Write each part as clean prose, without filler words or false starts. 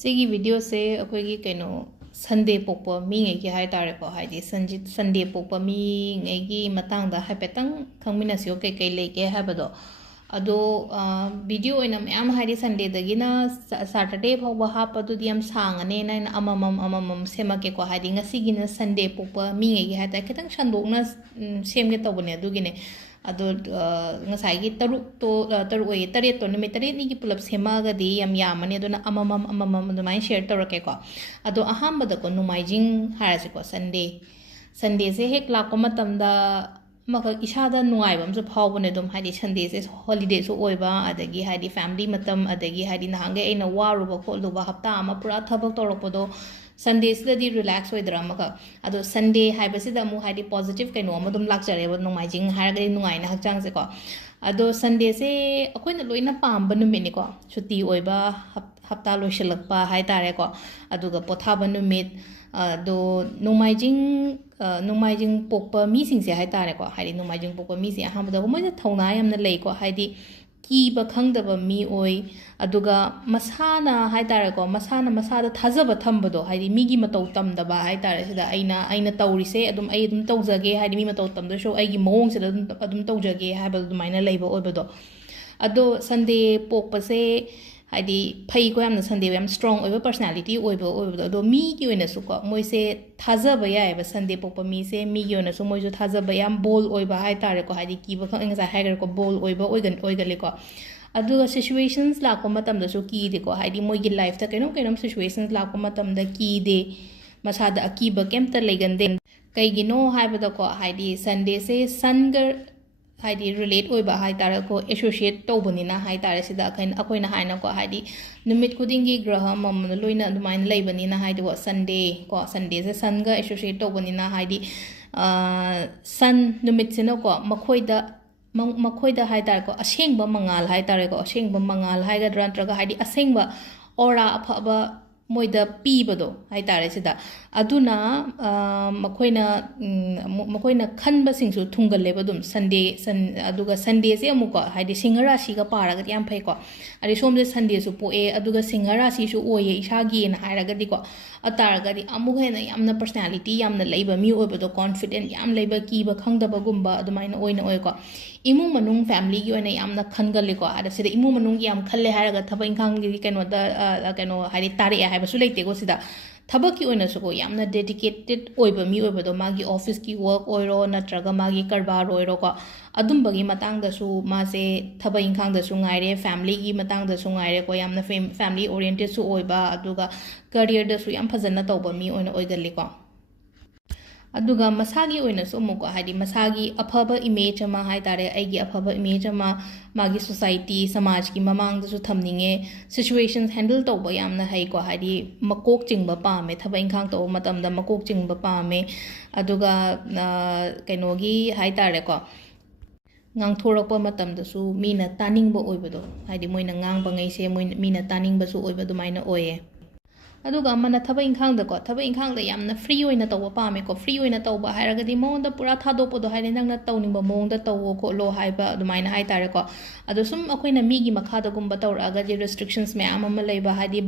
ꯁꯤꯒꯤ ꯚꯤꯗꯤꯑꯣꯁꯦ ꯑꯩꯈꯣꯏꯒꯤ ꯁꯟꯗꯦ ꯄꯣꯛꯄ ꯃꯤꯉꯩꯒꯤ ꯍꯥꯏꯇꯥꯔꯦꯀꯣ ꯍꯥꯏꯗꯤ ꯁꯟꯗꯦ ꯄꯣꯛꯄ ꯃꯤꯉꯩꯒꯤ ꯃꯇꯥꯡꯗ ꯍꯥꯏꯐꯦꯠꯇꯪ ꯈꯪꯃꯤꯟꯅꯁꯤꯌꯣ ꯀꯩꯀꯩ ꯂꯩꯒꯦ ꯍꯥꯏꯕꯗꯣ ꯑꯗꯣ ꯚꯤꯗꯤꯑꯣ ꯑꯣꯏꯅ ꯃꯌꯥꯝ ꯍꯥꯏꯗꯤ ꯁꯟꯗꯦꯗꯒꯤꯅ ꯁꯥꯇꯔꯗे ꯐꯥꯎꯕ ꯍꯥꯞꯄꯗꯨꯗꯤ ꯌꯥꯝ ꯁꯥꯡꯉꯅꯦꯅ ꯑꯩꯅ ꯑꯃꯃꯝ ꯁꯦꯝꯃꯛꯀꯦꯀꯣ ꯍꯥꯏꯗꯤ ꯉꯁꯤꯒꯤꯅ ꯁꯟꯗꯦ ꯄꯣꯛꯄ ꯃꯤꯉꯩꯒꯤ ꯍꯥꯏꯇꯥꯔꯦ ꯈꯤꯇꯪ ꯁꯟꯗꯣꯛꯅ ꯁꯦꯝꯒꯦ ꯇꯧꯕꯅꯦ ꯑꯗꯨꯒꯤꯅꯦ ꯑꯗꯣ ꯉꯁꯥꯏꯒꯤ ꯇꯔꯨꯛ ꯑꯣꯏꯌꯦ ꯇꯔꯦꯠꯇꯣ ꯅꯨꯃꯤꯠ ꯇꯔꯦꯠꯅꯤꯒꯤ ꯄꯨꯂꯞ ꯁꯦꯝꯃꯛꯑꯒꯗꯤ ꯌꯥꯝ ꯌꯥꯝꯃꯅꯤ ꯑꯗꯨꯅ ꯑꯃꯃꯝ ꯑꯗꯨꯃꯥꯏꯅ ꯁꯦꯌꯔ ꯇꯧꯔꯛꯀꯦꯀꯣ ꯑꯗꯣ ꯑꯍꯥꯟꯕꯗꯀꯣ ꯅꯣꯡꯃꯥꯏꯖꯤꯡ ꯍꯥꯏꯔꯁꯤꯀꯣ ꯁꯟꯗꯦꯁꯦ ꯍꯦꯛ ꯂꯥꯛꯄ ꯃꯇꯝꯗ ꯑꯃꯈꯛ ꯏꯁꯥꯗ ꯅꯨꯡꯉꯥꯏꯕ ꯑꯃꯁꯨ ꯐꯥꯎꯕꯅꯦ ꯑꯗꯨꯝ ꯍꯥꯏꯗꯤ ꯁꯟꯗꯦꯁꯦ ꯍꯣꯂꯤꯗꯦꯁꯨ ꯑꯣꯏꯕ ꯑꯗꯒꯤ ꯍꯥꯏꯗꯤ ꯐꯦꯃꯤꯂꯤ ꯃꯇꯝ ꯑꯗꯒꯤ ꯍꯥꯏꯗꯤ ꯅꯍꯥꯟꯒꯩ ꯑꯩꯅ ꯋꯥꯔꯨꯕ ꯈꯣꯠꯂꯨꯕ ꯍꯞꯇꯥ ꯑꯃ ꯄꯨꯔꯥ ꯊꯕꯛ ꯇꯧꯔꯛꯄꯗꯣ ꯁꯟꯗꯦꯁꯤꯗꯗꯤ ꯔꯤꯂꯦꯛꯁ ꯑꯣꯏꯗ꯭ꯔꯥ ꯑꯃꯈꯛ ꯑꯗꯣ ꯁꯟꯗꯦ ꯍꯥꯏꯕꯁꯤꯗ ꯑꯃꯨꯛ ꯍꯥꯏꯗꯤ ꯄꯣꯖꯤꯇꯤቭ ꯀꯩꯅꯣ ꯑꯃ ꯑꯗꯨꯝ ꯂꯥꯛꯆꯔꯦꯕ ꯅꯣꯡꯃꯥꯏꯖꯤꯡ ꯍꯥꯏꯔꯒꯗꯤ ꯅꯨꯡꯉꯥꯏꯅ ꯍꯛꯆꯥꯡꯁꯦꯀꯣ ꯑꯗꯣ ꯁꯟꯗꯦꯁꯦ ꯑꯩꯈꯣꯏꯅ ꯂꯣꯏꯅ ꯄꯥꯝꯕ ꯅꯨꯃꯤꯠꯅꯤꯀꯣ ꯁꯨꯇꯤ ꯑꯣꯏꯕ ꯍꯞꯇꯥ ꯂꯣꯏꯁꯤꯜꯂꯛꯄ ꯍꯥꯏꯇꯥꯔꯦꯀꯣ ꯑꯗꯨꯒ ꯄꯣꯊꯥꯕ ꯅꯨꯃꯤꯠ ꯑꯗꯣ ꯅꯣꯡꯃꯥꯏꯖꯤꯡ ꯄꯣꯛꯄ ꯃꯤꯁꯤꯡꯁꯦ ꯍꯥꯏꯇꯥꯔꯦꯀꯣ ꯍꯥꯏꯗꯤ ꯅꯣꯡꯃꯥꯏꯖꯤꯡ ꯄꯣꯛꯄ ꯃꯤꯁꯦ ꯑꯍꯥꯟꯕꯗ ꯃꯣꯏꯁꯦ ꯊꯧꯅꯥ ꯌꯥꯝꯅ ꯂꯩꯀꯣ ꯍꯥꯏꯗꯤ ꯀꯤꯕ ꯈꯪꯗꯕ ꯃꯤ ꯑꯣꯏ ꯑꯗꯨꯒ ꯃꯁꯥꯅ ꯍꯥꯏꯇꯥꯔꯦꯀꯣ ꯃꯁꯥꯗ ꯊꯥꯖꯕ ꯊꯝꯕꯗꯣ ꯍꯥꯏꯗꯤ ꯃꯤꯒꯤ ꯃꯇꯧ ꯇꯝꯗꯕ ꯍꯥꯏꯇꯥꯔꯦ ꯁꯤꯗ ꯑꯩꯅ ꯇꯧꯔꯤꯁꯦ ꯑꯩ ꯑꯗꯨꯝ ꯇꯧꯖꯒꯦ ꯍꯥꯏꯗꯤ ꯃꯤ ꯃꯇꯧ ꯇꯝꯗꯁꯨ ꯑꯩꯒꯤ ꯃꯑꯣꯡꯁꯤꯗ ꯑꯗꯨꯝ ꯇꯧꯖꯒꯦ ꯍꯥꯏꯕ ꯑꯗꯨꯃꯥꯏꯅ ꯂꯩꯕ ꯑꯣꯏꯕꯗꯣ ꯑꯗꯣ ꯁꯟꯗꯦ ꯄꯣꯛꯄꯁꯦ ꯍꯥꯏꯗꯤ ꯐꯩꯀꯣ ꯌꯥꯝꯅ ꯁꯟꯗꯦ ꯌꯥꯝ ꯁ꯭ꯇ꯭ꯔꯣꯡ ꯑꯣꯏꯕ ꯄꯔꯁꯅꯦꯂꯤꯇꯤ ꯑꯣꯏꯕꯗꯣ ꯑꯗꯣ ꯃꯤꯒꯤ ꯑꯣꯏꯅꯁꯨꯀꯣ ꯃꯣꯏꯁꯦ ꯊꯥꯖꯕ ꯌꯥꯏꯑꯕ ꯁꯟꯗे ꯄꯣꯛꯄ ꯃꯤꯁꯦ ꯃꯤꯒꯤ ꯑꯣꯏꯅꯁꯨ ꯃꯣꯏꯁꯨ ꯊꯥꯖꯕ ꯌꯥꯝ ꯕꯣꯜ ꯑꯣꯏꯕ ꯍꯥꯏꯇꯥꯔꯦꯀꯣ ꯍꯥꯏꯗꯤ ꯀꯤꯕ ꯈꯛ ꯉꯁꯥꯏ ꯍꯥꯏꯈ꯭ꯔꯦꯀꯣ ꯕꯣꯜ ꯑꯣꯏꯕ ꯑꯣꯏꯒꯜꯂꯤꯀꯣ ꯑꯗꯨꯒ ꯁꯤꯆꯨꯋꯦꯁꯟꯁ ꯂꯥꯛꯄ ꯃꯇꯝꯗꯁꯨ ꯀꯤꯗꯦꯀꯣ ꯍꯥꯏꯗꯤ ꯃꯣꯏꯒꯤ ꯂꯥꯏꯐꯇ ꯀꯩꯅꯣꯝ ꯁꯤꯆꯨꯋꯦꯁꯟꯁ ꯂꯥꯛꯄ ꯃꯇꯝꯗ ꯀꯤꯗꯦ ꯃꯁꯥꯗ ꯑꯀꯤꯕ ꯀꯩꯝꯇ ꯂꯩꯒꯟꯗꯦ ꯀꯩꯒꯤꯅꯣ ꯍꯥꯏꯕꯗꯀꯣ ꯍꯥꯏꯗꯤ ꯁꯟꯗꯦꯁꯦ ꯁꯟꯒ ꯍꯥꯏꯗꯤ ꯔꯤꯂꯦꯠ ꯑꯣꯏꯕ ꯍꯥꯏꯇꯥꯔꯦꯀꯣ ꯑꯦꯁꯣꯁꯤꯌꯦꯠ ꯇꯧꯕꯅꯤꯅ ꯍꯥꯏꯇꯥꯔꯦ ꯁꯤꯗ ꯑꯩꯈꯣꯏꯅ ꯍꯥꯏꯅꯀꯣ ꯍꯥꯏꯗꯤ ꯅꯨꯃꯤꯠ ꯈꯨꯗꯤꯡꯒꯤ ꯒ꯭ꯔꯍ ꯑꯃꯃꯝꯗ ꯂꯣꯏꯅ ꯑꯗꯨꯃꯥꯏꯅ ꯂꯩꯕꯅꯤ나 ꯍꯥꯏꯗꯤꯀꯣ ꯁꯟꯗꯦꯁꯦ ꯁꯟꯒ ꯑꯦꯁꯣꯁꯤꯌꯦꯠ ꯇꯧꯕꯅꯤꯅ ꯍꯥꯏꯗꯤ ꯁꯟ ꯅꯨꯃꯤꯠꯁꯤꯅꯀꯣ ꯃꯈꯣꯏꯗ ꯍꯥꯏꯇꯥꯔꯦꯀꯣ ꯑꯁꯦꯡꯕ ꯃꯉꯥꯜ ꯍꯥꯏꯇꯥꯔꯦꯀꯣ ꯑꯁꯦꯡꯕ ꯃꯉꯥꯜ ꯍꯥꯏꯒꯗ꯭ꯔꯥ ꯅꯠꯇ꯭ꯔꯒ ꯍꯥꯏꯗꯤ ꯑꯁꯦꯡꯕ ꯑꯣꯔꯥ ꯑꯐꯕ ꯃꯣꯏꯗ ꯄꯤꯕꯗꯣ ꯍꯥꯏꯇꯥꯔꯦ ꯁꯤꯗ ꯑꯗꯨꯅ ꯃꯈꯣꯏꯅ ꯈꯟꯕꯁꯤꯡꯁꯨ ꯊꯨꯡꯒꯜꯂꯦꯕ ꯑꯗꯨꯝ ꯑꯗꯨꯒ ꯁꯟꯗꯦꯁꯦ ꯑꯃꯨꯛꯀꯣ ꯍꯥꯏꯗꯤ ꯁꯤꯡꯍ ꯔꯥశꯤꯒ ꯄꯥꯔꯒꯗꯤ ꯌꯥꯝ ꯐꯩꯀꯣ ꯑꯗꯩ ꯁꯣꯝꯁꯦ ꯁꯟꯗꯦꯁꯨ ꯄꯣꯛꯑꯦ ꯑꯗꯨꯒ ꯁꯤꯡꯍ ꯔꯥశꯤꯁꯨ ꯑꯣꯏꯌꯦ ꯏꯁꯥꯒꯤꯅ ꯍꯥꯏꯔꯒꯗꯤꯀꯣ ꯑꯇꯥꯔꯒꯗꯤ ꯑꯃꯨꯛ ꯍꯦꯟꯅ ꯌꯥꯝꯅ ꯄꯔꯁꯅꯦꯂꯤꯇꯤ ꯌꯥꯝꯅ ꯂꯩꯕ ꯃꯤ ꯑꯣꯏꯕꯗꯣ ꯀꯣꯟꯐꯤꯗꯦꯟ ꯌꯥꯝ ꯂꯩꯕ ꯀꯤꯕ ꯈꯪꯗꯕꯒꯨꯝꯕ ꯑꯗꯨꯃꯥꯏꯅ ꯑꯣꯏꯀꯣ ꯏꯃꯨꯡ ꯃꯅꯨꯡ ꯐꯦꯃꯤꯂꯤꯒꯤ ꯑꯣꯏꯅ ꯌꯥꯝꯅ ꯈꯟꯒꯜꯂꯤꯀꯣ ꯑꯗ ꯁꯤꯗ ꯏꯃꯨꯡ ꯃꯅꯨꯡꯒꯤ ꯌꯥꯝ ꯈꯜꯂꯦ ꯍꯥꯏꯔꯒ ꯊꯕꯛ ꯏꯪꯈꯥꯡꯒꯤ ꯍꯥꯏꯗꯤ ꯇꯥꯔꯛꯑꯦ ꯍꯥꯏꯕꯁꯨ ꯂꯩꯇꯦꯀꯣ ꯁꯤꯗ ꯊꯕꯛꯀꯤ ꯑꯣꯏꯅꯁꯨꯀꯣ ꯌꯥꯝꯅ ꯗꯦꯗꯤꯀꯦꯇꯦꯠ ꯑꯣꯏꯕ ꯃꯤ ꯑꯣꯏꯕꯗो ꯃꯥꯒꯤ ꯑꯣꯐꯤꯁꯀꯤ ꯋꯔꯛ ꯑꯣꯏꯔో ꯅꯠꯇ꯭ꯔꯒ ꯃꯥꯒꯤ ꯀꯔꯕꯥꯔ ꯑꯣꯏꯔꯣꯀꯣ ꯑꯗꯨꯝꯕꯒꯤ ꯃꯇꯥꯡꯗꯁꯨ ꯃꯥꯁꯦ ꯊꯕꯛ ꯏꯪꯈꯥꯡꯗꯁꯨ ꯉꯥꯏꯔꯦ ꯐꯦꯃꯤꯂꯤꯒꯤ ꯃꯇꯥꯡꯗꯁꯨ ꯉꯥꯏꯔꯦꯀꯣ ꯌꯥꯝꯅ ꯐꯦꯃꯤꯂꯤ ꯑꯣꯔꯤꯌꯦꯟꯇꯦꯗꯁꯨ ꯑꯣꯏꯕ ꯑꯗꯨꯒ ꯀꯔꯤꯌꯔꯗꯁꯨ ꯌꯥꯝ ꯐꯖꯅ ꯇꯧꯕ ꯃꯤ ꯑꯣꯏꯒꯜꯂꯤꯀꯣ ꯑꯗꯨꯒ ꯃꯁꯥꯒꯤ ꯑꯣꯏꯅꯁꯨ ꯑꯃꯨꯛꯀꯣ ꯍꯥꯏꯗꯤ ꯃꯁꯥꯒꯤ ꯑꯐꯕ ꯏꯃꯦꯖ ꯑꯃ ꯍꯥꯏꯇꯥꯔꯦ ꯑꯩꯒꯤ ꯑꯐꯕ ꯏꯃꯦꯖ ꯑꯃ ꯃꯥꯒꯤ ꯁꯣꯁꯥꯏꯇꯤ ꯁꯃꯥꯖꯀꯤ ꯃꯃꯥꯡꯗꯁꯨ ꯊꯝꯅꯤꯡꯉꯦ ꯁꯤꯆꯨꯋꯦꯁꯟ ꯍꯦꯟꯗꯜ ꯇꯧꯕ ꯌꯥꯝꯅ ꯍꯩꯀꯣ ꯍꯥꯏꯗꯤ ꯃꯀꯣꯛ ꯆꯤꯡꯕ ꯄꯥꯝꯃꯦ ꯊꯕꯛ ꯏꯪꯈꯥꯡ ꯇꯧꯕ ꯃꯇꯝꯗ ꯃꯀꯣꯛ ꯆꯤꯡꯕ ꯄꯥꯝꯃꯦ ꯑꯗꯨꯒ ꯍꯥꯏꯇꯥꯔꯦꯀꯣ ꯉꯥꯡꯊꯣꯔꯛꯄ ꯃꯇꯝꯗꯁꯨ ꯃꯤꯅ ꯇꯥꯅꯤꯡꯕ ꯑꯣꯏꯕꯗꯣ ꯍꯥꯏꯗꯤ ꯃꯣꯏꯅ ꯉꯥꯡꯕꯉꯩꯁꯦ ꯃꯤꯅ ꯇꯥꯅꯤꯡꯕꯁꯨ ꯑꯣꯏꯕ ꯑꯗꯨꯃꯥꯏꯅ ꯑꯣꯏꯌꯦ ꯑꯗꯨꯒ ꯑꯃꯅ ꯊꯕꯛ ꯏꯪꯈꯥꯡꯗ ꯌꯥꯝꯅ ꯐ꯭ꯔꯤ ꯑꯣꯏꯅ ꯇꯧꯕ ꯄꯥꯝꯃꯦꯀꯣ ꯐ꯭ꯔꯤ ꯑꯣꯏꯅ ꯇꯧꯕ ꯍꯥꯏꯔꯒꯗꯤ ꯃꯉꯣꯟꯗ ꯄꯨꯔꯥ ꯊꯥꯗꯣꯛꯄꯗꯣ ꯍꯥꯏꯗꯤ ꯅꯪꯅ ꯇꯧꯅꯤꯡꯕ ꯃꯑꯣꯡꯗ ꯇꯧꯋꯣ ꯈꯣꯠꯂꯣ ꯍꯥꯏꯕ ꯑꯗꯨꯃꯥꯏꯅ ꯍꯥꯏꯇꯥꯔꯦꯀꯣ ꯑꯗꯣ ꯁꯨꯝ ꯑꯩꯈꯣꯏꯅ ꯃꯤꯒꯤ ꯃꯈꯥꯗꯒꯨꯝꯕ ꯇꯧꯔꯛꯑꯒꯗꯤ ꯔꯦꯁꯇ꯭ꯔꯤꯛꯁꯟꯁ ꯃꯌꯥꯝ ꯑꯃ ꯂꯩꯕ ꯍꯥꯏꯗꯤ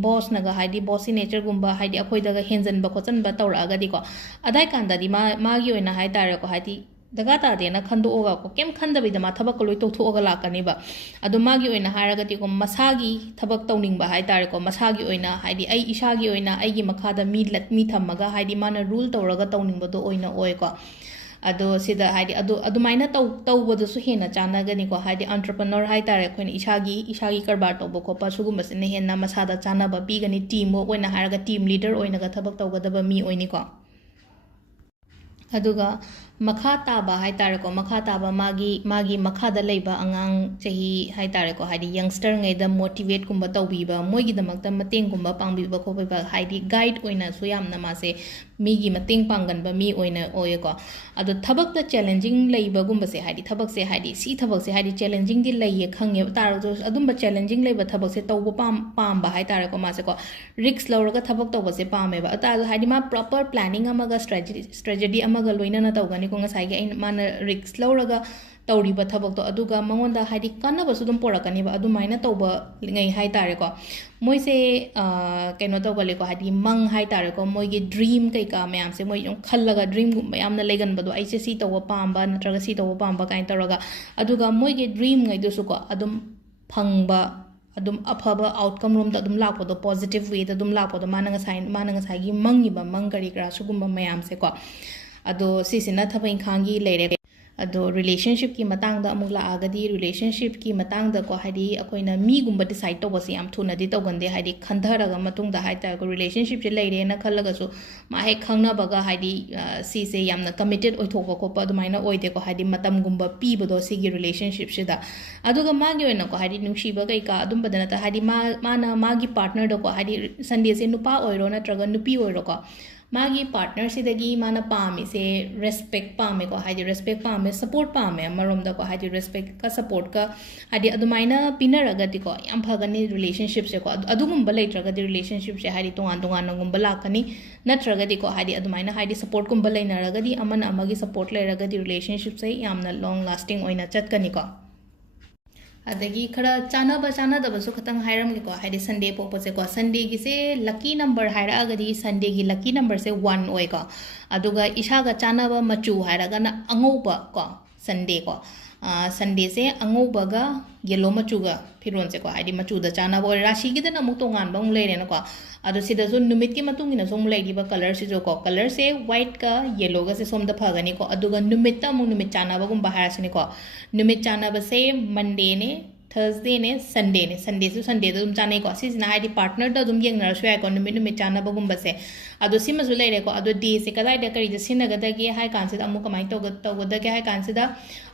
ꯕꯣꯁꯤ ꯅꯦꯆꯔꯒꯨꯝꯕ ꯍꯥꯏꯗꯤ ꯑꯩꯈꯣꯏꯗꯒ ꯍꯦꯟꯖꯟꯕ ꯈꯣꯠꯆꯟꯕ ꯇꯧꯔꯛꯑꯒꯗꯤꯀꯣ ꯑꯗꯥꯏ ꯀꯥꯟꯗꯗꯤ ꯃꯥꯒꯤ ꯑꯣꯏꯅ ꯍꯥꯏꯇꯥꯔꯦꯀꯣ ꯍꯥꯏꯗꯤ ꯗꯔꯀꯥꯔ ꯇꯥꯗꯦꯅ ꯈꯟꯗꯣꯛꯑꯒ ꯀꯩꯝ ꯈꯟꯗꯕꯤꯗ ꯃꯥ ꯊꯕꯛꯀ ꯂꯣꯏ ꯇꯧꯊꯣꯛꯑꯒ ꯂꯥꯛꯀꯅꯤꯕ ꯑꯗꯣ ꯃꯥꯒꯤ ꯑꯣꯏꯅ ꯍꯥꯏꯔꯒꯗꯤꯀꯣ ꯃꯁꯥꯒꯤ ꯊꯕꯛ ꯇꯧꯅꯤꯡꯕ ꯍꯥꯏꯇꯥꯔꯦꯀꯣ ꯃꯁꯥꯒꯤ ꯑꯣꯏꯅ ꯍꯥꯏꯗꯤ ꯑꯩ ꯏꯁꯥꯒꯤ ꯑꯣꯏꯅ ꯑꯩꯒꯤ ꯃꯈꯥꯗ ꯃꯤ ꯊꯝꯃꯒ ꯍꯥꯏꯗꯤ ꯃꯥꯅ ꯔꯨꯜ ꯇꯧꯔꯒ ꯇꯧꯅꯤꯡꯕꯗꯣ ꯑꯣꯏꯅ ꯑꯣꯏꯀꯣ ꯑꯗꯣ ꯁꯤꯗ ꯍꯥꯏꯗꯤ ꯑꯗꯨꯃꯥꯏꯅ ꯇꯧꯕꯗꯁꯨ ꯍꯦꯟꯅ ꯆꯥꯟꯅꯒꯅꯤꯀꯣ ꯍꯥꯏꯗꯤ ꯑꯟꯇꯔꯄ꯭ꯔꯅꯔ ꯍꯥꯏꯇꯥꯔꯦ ꯑꯩꯈꯣꯏꯅ ꯏꯁꯥꯒꯤ ꯀꯔꯕꯥꯔ ꯇꯧꯕ ꯈꯣꯠꯄ ꯁꯤꯒꯨꯝꯕꯁꯤꯅ ꯍꯦꯟꯅ ꯃꯁꯥꯗ ꯆꯥꯟꯅꯕ ꯄꯤꯒꯅꯤ ꯇꯤꯝ ꯋꯔꯛ ꯑꯣꯏꯅ ꯍꯥꯏꯔꯒ ꯇꯤꯝ ꯂꯤꯗꯔ ꯑꯣꯏꯅꯒ ꯊꯕꯛ ꯇꯧꯒꯗꯕ ꯃꯤ ꯑꯣꯏꯅꯤꯀꯣ ꯑꯗꯨꯒ ꯃꯈꯥ ꯇꯥꯕ ꯍꯥꯏꯇꯥꯔꯦꯀꯣ ꯃꯈꯥ ꯇꯥꯕ ꯃꯥꯒꯤ ꯃꯈꯥꯗ ꯂꯩꯕ ꯑꯉꯥꯡ ꯆꯍꯤ ꯍꯥꯏꯇꯥꯔꯦꯀோ ꯍꯥꯏꯗꯤ ꯌꯪꯁꯇꯔꯉꯩꯗ ꯃꯣꯇꯤꯚꯦꯠꯀꯨꯝꯕ ꯇꯧꯕꯤꯕ ꯃꯣꯏꯒꯤꯗꯃꯛꯇ ꯃꯇꯦꯡꯒꯨꯝꯕ ꯄꯥꯡꯕꯤꯕ ꯈꯣꯠꯄꯤꯕ ꯍꯥꯏꯗꯤ ꯒꯥꯏꯗ ꯑꯣꯏꯅꯁꯨ ꯌꯥꯝꯅ ꯃꯥꯁꯦ ꯃꯤꯒꯤ ꯃꯇꯦꯡ ꯄꯥꯡꯒꯟꯕ ꯃꯤ ꯑꯣꯏꯅ ꯑꯣꯏꯌꯦꯀꯣ ꯑꯗꯣ ꯊꯕꯛꯇ ꯆꯦꯂꯦꯟꯖꯤꯡ ꯂꯩꯕꯒꯨꯝꯕꯁꯦ ꯍꯥꯏꯗꯤ ꯊꯕꯛꯁꯦ ꯍꯥꯏꯗꯤ ꯁꯤ ꯊꯕꯛꯁꯦ ꯍꯥꯏꯗꯤ ꯆꯦꯂꯦꯟꯖꯤꯡꯗꯤ ꯂꯩꯌꯦ ꯈꯪꯉꯦꯕ ꯇꯥꯔꯒꯁꯨ ꯑꯗꯨꯝꯕ ꯆꯦꯂꯦꯟꯖꯤꯡ ꯂꯩꯕ ꯊꯕꯛꯁꯦ ꯇꯧꯕ ꯄꯥꯝꯕ ꯍꯥꯏꯇꯥꯔꯦꯀꯣ ꯃꯥꯁꯦꯀꯣ ꯔꯤꯛꯁ ꯂꯧꯔꯒ ꯊꯕꯛ ꯇꯧꯕꯁꯦ ꯄꯥꯝꯃꯦꯕ ꯑꯇꯥꯔꯁꯨ ꯍꯥꯏꯗꯤ ꯃꯥ ꯄ꯭ꯔꯣꯄꯔ ꯄ꯭ꯂꯥꯅꯤꯡ ꯑꯃꯒ ꯁ꯭ꯇ꯭ꯔꯦꯇꯦꯖꯤ ꯑꯃꯒ ꯂꯣꯏꯅꯅ ꯇꯧꯒꯅꯤꯀꯣ ꯉꯁꯥꯏꯒꯤ ꯃꯥꯅ ꯔꯤꯛꯁ ꯂꯧꯔꯒ तौरीबा थबक्तो अदुगा मंगोंदा हाइदि कानबसु दुम पोरकनिबा अदुमाइना तौबा ngai hai tare ko moi se keno tawgale ko hadi mang hai tare ko moi gi dream kai ka mayam se moi jong khallaga dream gum mayam na legan badu ai se si tawa pamba natraga si tawa pamba kain taraga aduga moi gi dream ngai du su ko adum phangba adum afaba outcome room da adum lakpo do positive way da adum lakpo do mananga sai gi mangi ba mang kari kra su gum mayam se ko ado si sina thabai khangi leire ado relationship ki matang da amuk la agadi relationship ki matang da ko hadi akoina mi gumba decide to basi am thuna di to gande hadi khandhara ga matung da haita ko relationship je leire na khallaga su ma he khangna baga hadi si se yamna committed oi thokba ko pa dumaina oi de ko hadi matam gumba pi bodo si gi relationship shida aduga ma gi oina ko hadi nungshi ba kai ka adum badana ta hadi ma ma gi partner do ko hadi sunday se nupa oiro na traga nupi oiro ko मागी partner सिदगी माना पामे से respect पामे को हाइदि respect पामे support पामे अमरोम the को हाइदि respect का support का हाइदि अदुमाइना पिनरगति को याम Phagni relationship से को अदुगुम्बा लेत्रगदि रिलेशनशिप से हाइदि तोंगान तोंगान गुम्बा लाकनी नत्रगदि को हाइदि अदुमाइना हाइदि सपोर्ट गुम्बा लेनरगदि अमन अमगी सपोर्ट लेरगदि रिलेशनशिप से यामना लॉन्ग लास्टिंग ओइना चटकनी को अदगी खरा चाना दबसु खतंग हायरम के को हाइदि संडे पोपसे को संडे की से लकी नंबर हायरा अगदी संडे की लकी नंबर से 1 ओय को अदुगा इशागा चानाबा मचु हायरागा ना अंगौबा को संडे को संडे से अंगौबगा येलो मचुगा फिरोन से को हाइदि मचुदा चानाबा राशि की दना मुक तोंगान बंग लेरे न को अदु सिदा जो नुमित की मतुंग इन सोम लेदिबा कलर से जो को कलर से व्हाइट का येलो का से सोम द फगनी को अदुगा नुमित ता मु नुमित चानाबा गुम बाहर से को नुमित चानाबा से मंडे ने थर्सडे ने संडे से संडे तुम चाने को सिजना हाइदि पार्टनर द तुम यंग नरसु को नुमित चानाबा गुम बसे अदु सिमसु लेरे को अदु डे से कदाय द करी द सिनगदगे हाय कान से अमु कमाई तौगदगे हाय कान से द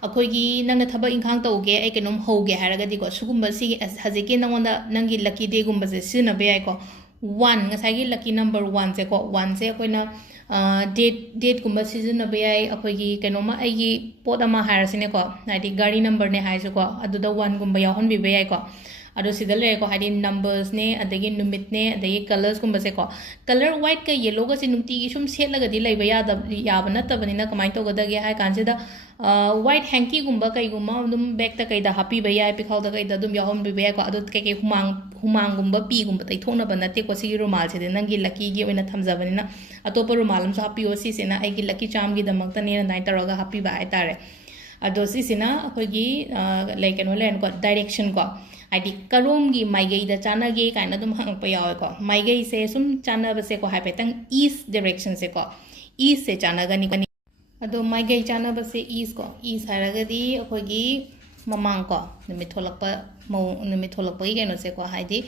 अखोगी नंग थबा इंखांग तौगे ए केनोम होगे हारगदि को सुगुम सी हजिके नंगोंदा नंगी लकी डे गुम बसे सिनबे आइ को 1 ngasagi lucky number 1 se ko 1 se akoina date gumba sizinaba yai akoigi kainoma aigi pot ama hairasine ko haidi gari number ne haisu ko aduda 1 gumba yahonbiba yai ko ado sidal le ko haidi numbers ne adagi numit ne adagi colors gumba se ko color white ka yellow ga sinumti gi sum set laga di laiba ya da yaba na tabani na kamai to gadage hai kanse da white hanky gumba kai gumma dum bag ta kai da happy ba yai pikhau da kai da dum yahon bi ba ko ado kai humang gumba pi gumba tai thona ba na te ko si rumal se de nangi lucky gi oina thamjabani na atopa rumal am so happy o si se na ai gi lucky charm gi damak ta ne na nai taraga happy ba ai tare ado si sina akogi like no len ko direction ko हाइदि करोमगी माइगई चानागे काइना दुम हंगप यावेको माइगई से सुम चानाबसे को हाइपेतंग east direction से को east से चानागनी कनी अदो माइगई चानाबसे east हारगदी अखोगी ममांग को नुमित थोलकपगी केनो से को हाइदि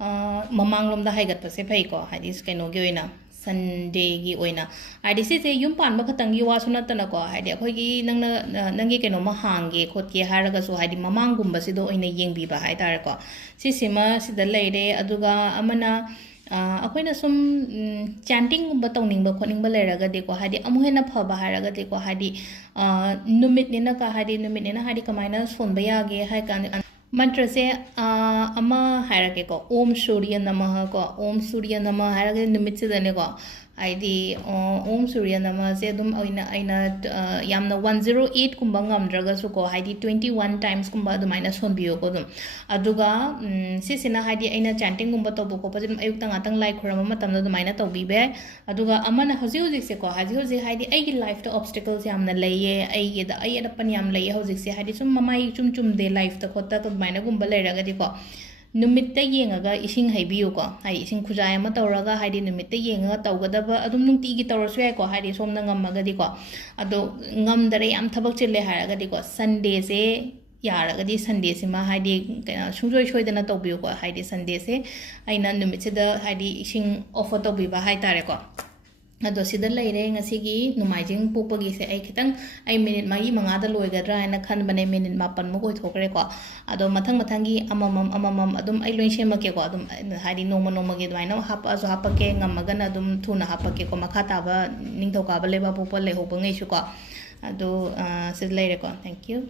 ममांग लोमदा हाइगतपसे फै को हाइदि केनो गे ओइना संडे की ओइना हाइदि से युम पानबा खतंगी वासु नतना को हाइदि अखोगी नंगी केनो म हांगे खोटके हारगा सो हाइदि ममांग गुम्बा सिदो ओइना येंगबिबा हाइतारे को सिसिमा सिदा लेरे अदुगा अमना अखोइना सुम चैंटिंग गुम्बा तौनिंगबा खोनिंगबा लेरगदि को हाइदि अमुहेना फबा हारगदि को हाइदि नुमित नेना का हाइदि नुमित नेना हाइदि कमाइना सोनबा यागे हाइ कान मंत्र से अमा हायरके को ओम सूर्य नमः को ओम सूर्य नमः हायरके निमित से दने को आइदी ओम सूर्य नमः से दुम आइना यामना 108 कुंबा ngamdragasu ko haidi 21 times kumba adumaina sonbiyo ko dum aduga sisina haidi aina chanting gumba tobo ko pajim ayuk tanga tang lai khurama matamna adumaina tobi be aduga amana hoji hoji se ko haji haidi ai life to obstacles yamna leye ai da ai da pan yam leye hoji se haidi sum mamai chum de life to khota ko adumaina gumba leiraga di ko नुमित्ता येंगागा इसिंग हाइबियो को high इसिंग खुजाय अमा तौरागा हाइदि नुमित्ता येंगागा तौगदबा अदुम नुंतिगी तौरसु याइ को हाइदि सोमना ngamaगदि को अदो ngamदरे याम थबक चिले हारगदि को Sunday से यारगदि Sunday सिमा हाइदि सुंजोय सोयदना तौबियो को हाइदि Sunday से आइना नुमित्सिदा हाइदि इसिंग ऑफर तौबिबा हाइतारे को अदो सिदा लेरे ngasi नुमाइजिंग पोपगी से आई खितंग आई मिनिट मागी मंगादा लोइगद्रा हाइना खनबने मिनिट 9 मु कोइथोकरे को अदो मथंग अममम अदुम आई लोइन सेमके को अदुम हाइदि नोमगे दुमाइना हापअसु हापके ngamagan अदुम थुना हापके को मखा ताबा निंगथौकाबा लेबा पोपल लेहोबंगैसु को अदो सिदा लेरे को थैंक यू